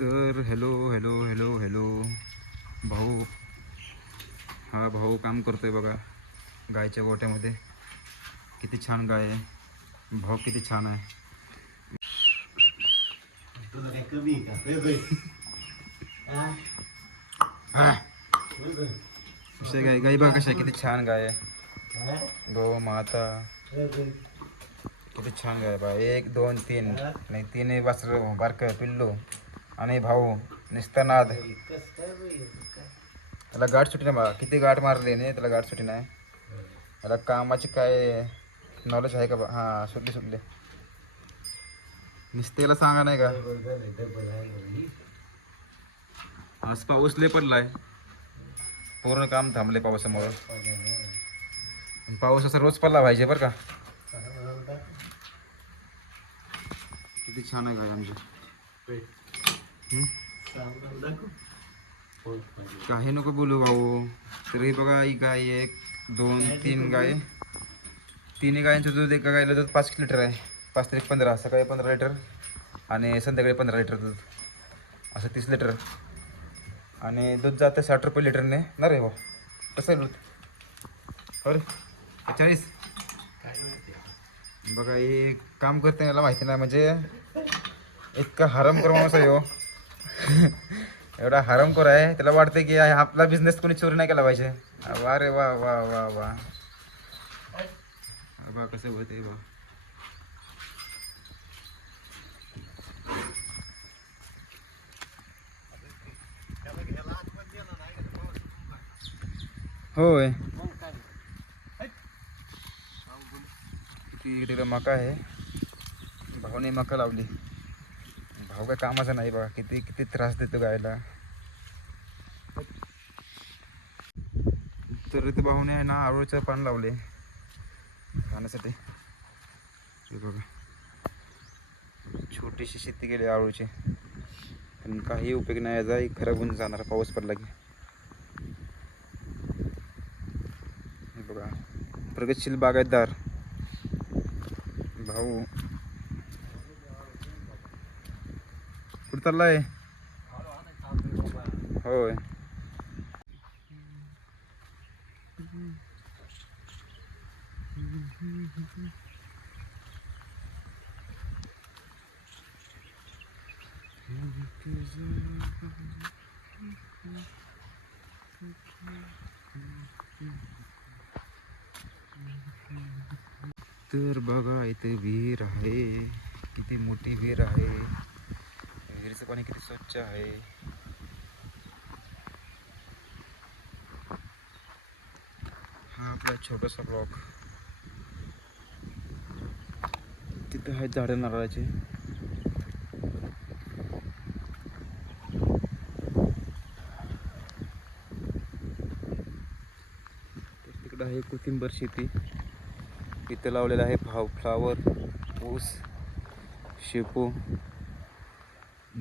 तर hello hello hello hello भाऊ. हा भाऊ काम करतोय बघा गायच्या गोट्यामध्ये. किती छान गाय आहे, भाऊ किती छान आहे. तुला काय कमी आहे का? हा कशा गाय गाई बघा कशा किती छान गाय आहे. गो माता किती छान गाय बा. 1 2 3 नाही 3 वासर बारकं पिल्लू आणि भाऊ निस्तानाद. त्याला गाठ सुटी नाही बा. किती गाठ मारली नाही त्याला गाठ सुटी नाही. त्याला कामाची काय नॉलेज आहे का बा. हां सुटली सुटली. निस्तेला सांगा नाही का. आज पाऊस लय पडलाय. पूर्ण काम थांबले पावसामुळे. पाऊस असा रोज पडला पाहिजे बरं का. किती छान आहे गाय आमची. काही नको बोलू भाऊ. तरी बघा ही गाय 1 2 3 गाय. 3 गायींचं दूध एका गायला दूध 5 लिटर आहे. 5 ते 15. सकाळी 15 लिटर आणि संध्याकाळी 15 लिटर दूध, असं 30 लिटर. आणि दूध जातं 60 रुपये लिटरने ना रे भाऊ. कसं आहे दूध अरे 40. बघा हे काम करते याला माहिती नाही म्हणजे इतका हरामखोर माणूस आहे हो. एवढा हरामखोर आहे त्याला वाटतं की आपला बिझनेस कोणी चोरी नाही केला पाहिजे. वा रे वा वा वा वा. बा कसं होते बा. होय तिकडे मका आहे. भाऊने मका लावली. भाऊ काय कामाचा नाही बघा. किती किती त्रास देतो गायला. तर इथे भाऊने आहे ना आळूचं पान लावले खाण्यासाठी. हे बघा छोटीशी शेती केली आळूची, पण काही उपयोग नाही याचा. खराब होऊन जाणार पाऊस पडला की. हे बघा प्रगतशील बागायतदार भाऊ. कुठं चाललाय. होय तर बघा इथे विहीर आहे. किती मोठी विहीर आहे. विहिरीचं पाणी किती स्वच्छ आहे. हा आपला छोटासा ब्लॉक. तिथे आहेत झाडं नारळाचे. तिकडं आहे कोथिंबर शेती. इथं लावलेलं आहे फ्लावर, ऊस, शेपू,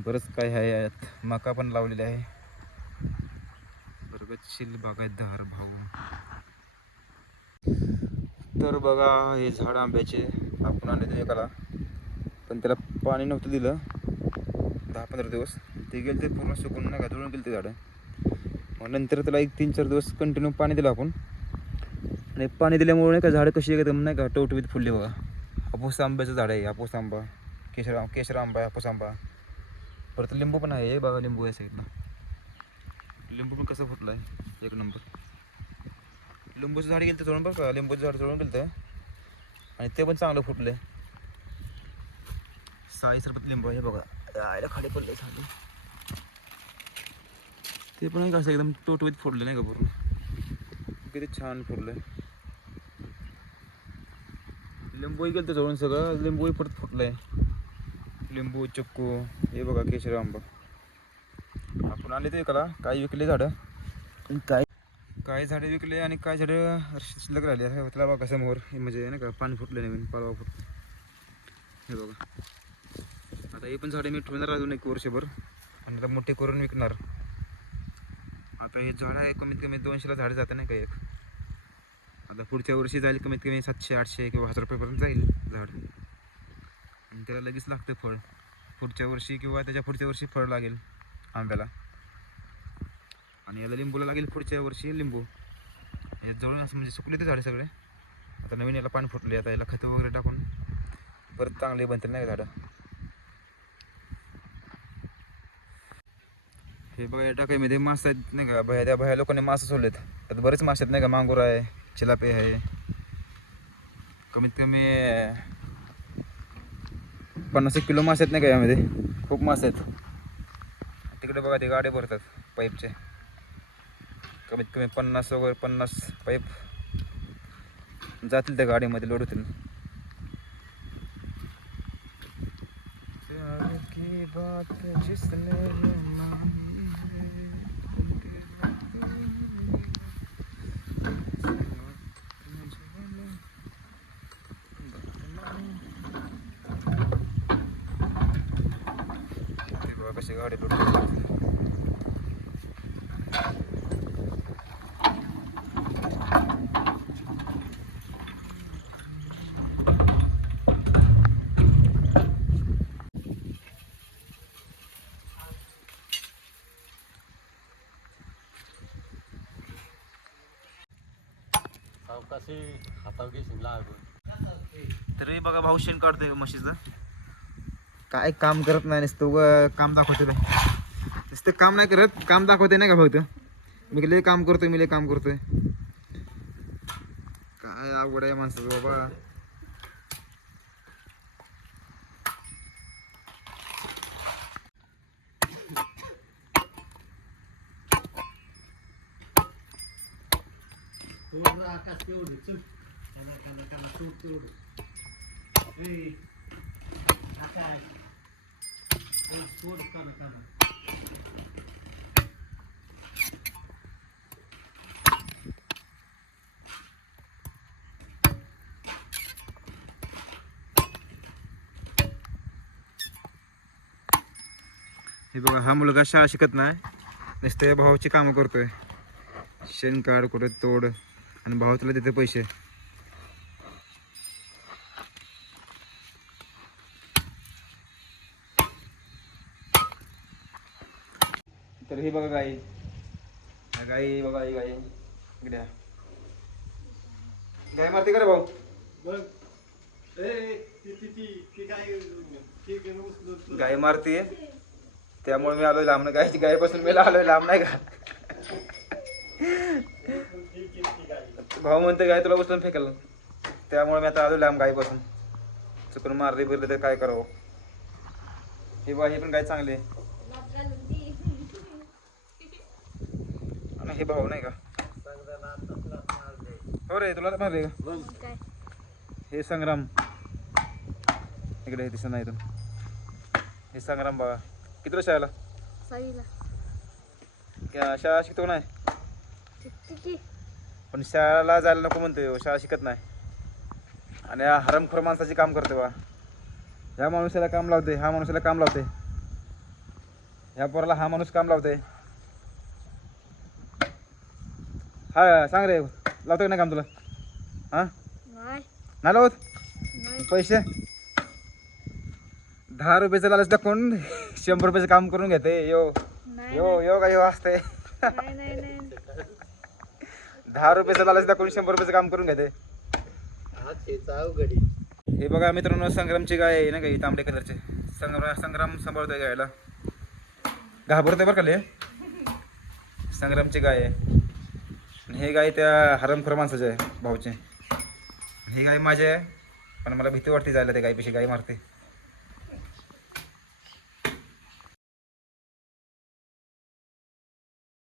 बरंच काय आहे यात. मका पण लावलेला आहे. प्रगतशील बागायतदार भाऊ. तर बघा हे झाड आंब्याचे आपण आणले ते एकाला, पण त्याला पाणी नव्हतं दिलं 10-15 दिवस. ते गेले ते पूर्ण सुकून नाही का जळून गेले ते झाडं. मग नंतर त्याला 1-3-4 दिवस कंटिन्यू पाणी दिलं आपण. आणि पाणी दिल्यामुळे नाही का झाडं कशी एकदम नाही का टवटवीत फुलली बघा. हापूस आंब्याचं झाड आहे. हापूस आंबा, केशर आंबा आहे, हापूस आंबा. परत लिंबू पण आहे. बघा लिंबू आहे साईडला. लिंबू पण कसं फुटलं आहे 1 नंबर. लिंबूचं झाड गेलं तर जळून बरं का. लिंबूचं झाड जळून गेलं तर आणि ते पण चांगलं फुटलं आहे. साई सरबत लिंबू आहे बघा. आयला खाली पडलं आहे झाड. ते पण कसं एकदम टोटवीत फुटलं नाही का पूर्ण. किती छान फुटलं आहे. लिंबूही गेलं तर जळून सगळं. लिंबूही परत फुटलं आहे. लिंबू, चिक्कू, हे बघा केशर आंबा. आपण आणले ते एकाला. काही विकले झाडं, पण काही झाडं विकले आणि काही झाडं शिल्लक राहिले. त्याला बघा समोर म्हणजे नाही का पाणी फुटलं नवीन पालवा फुट. हे बघा आता हे पण झाडं मी ठेवणार अजून 1 वर्षभर आणि आता मोठे करून विकणार. आता हे झाड आहे कमीत कमी 200ला झाड जातं नाही का एक. आता पुढच्या वर्षी जाईल कमीत कमी 700-800 किंवा 1000 रुपयेपर्यंत जाईल झाड. आणि त्याला लगेच लागतं फळ. पुढच्या वर्षी किंवा त्याच्या पुढच्या वर्षी फळ लागेल आंब्याला. आणि याला लिंबूला लागेल पुढच्या वर्षी लिंबू. हे जवळ असं म्हणजे सुकले ते झाडे सगळे. आता नवीन याला पाणी फुटले. आता याला खतं वगैरे टाकून परत चांगले बनतील नाही का झाडं. हे बघा या टाकाईमध्ये मासे आहेत नाही का. त्या बाहेर लोकांनी मासे सोडलेत. त्यात बरेच मासे आहेत नाही का. मांगुर आहे, चिलापे आहे, कमीत कमी 50 किलो मासे आहेत नाही का यामध्ये. खूप मासे आहेत. तिकडे बघा ते गाडे भरतात पाईपचे. कमीत कमी 50 पाईप जातील त्या गाडीमध्ये, लोड होतील. कशी गाडी लोड करतात. सावकाशी हातावर घेशील लागून. तरी बघा भाऊ शेण काढतोय म्हशीचं. काय काम करत नाही, नुसतं उगा काम दाखवते. नुसतं काम नाही करत, काम दाखवते नाही का भाऊ. मी लय काम करतोय, मी लय काम करतोय. काय अवघड आहे माणसाचं बाबा. आकाश तेवढं चल काना तू तेवढं आकाश सोड काना. हे बघा हा मुलगा शाळा शिकत नाही, नुसते भावाची कामं करतोय. शेण काढ, कुठे तोड, आणि भाऊ तुला देते पैसे. तर हे बघा गाई बघा, ही गाई इकडे गाय मारते का रे भाऊ. गाय मारते त्यामुळे मी आलोय लांब. गायची गायपासून मी आलोय लांब नाही का. भाऊ म्हणते गाय तुला उचलून फेकेल, त्यामुळे मी आता आलो लांब गायपासून. चुकून मारली बिरली तर काय करावं. हे बा ही पण गाय चांगली आहे. आणि हे भाऊ नाही का. हो रे तुला मारले का. हे संग्राम इकडे हे दिसत नाही इथून. हे संग्राम बघा किती शाळेला. शाळा शिकतो नाही, पण शाळेला जायला नको म्हणतोय. शाळा शिकत नाही आणि हा हरमखोर माणसाची काम करते बा. ह्या माणूसाला काम लावते, हा माणूसाला काम लावते, ह्या पोराला हा माणूस काम लावते. हा सांग रे, लावतो का नाही काम तुला. हा नाही लावत. पैसे 10 रुपयाचं लालच दाखवून 100 रुपयाचं काम करून घेते. यो का यो असते. 10 रुपयाचं लालच दाखवून 100 रुपयाचं काम करून घेते. हे बघा मित्रांनो, संग्रामची गाय आहे ना गाई, तांबडे कलरचे. संग्राम सांभाळतोय गायला, घाबरतोय बरं का लय. संग्रामची गाय आहे. हे गाय त्या हरमखोर माणसाचे आहे भाऊचे. ही गाय माझी आहे, पण मला भीती वाटते जायला. त्या गायपेशी गाय मारते.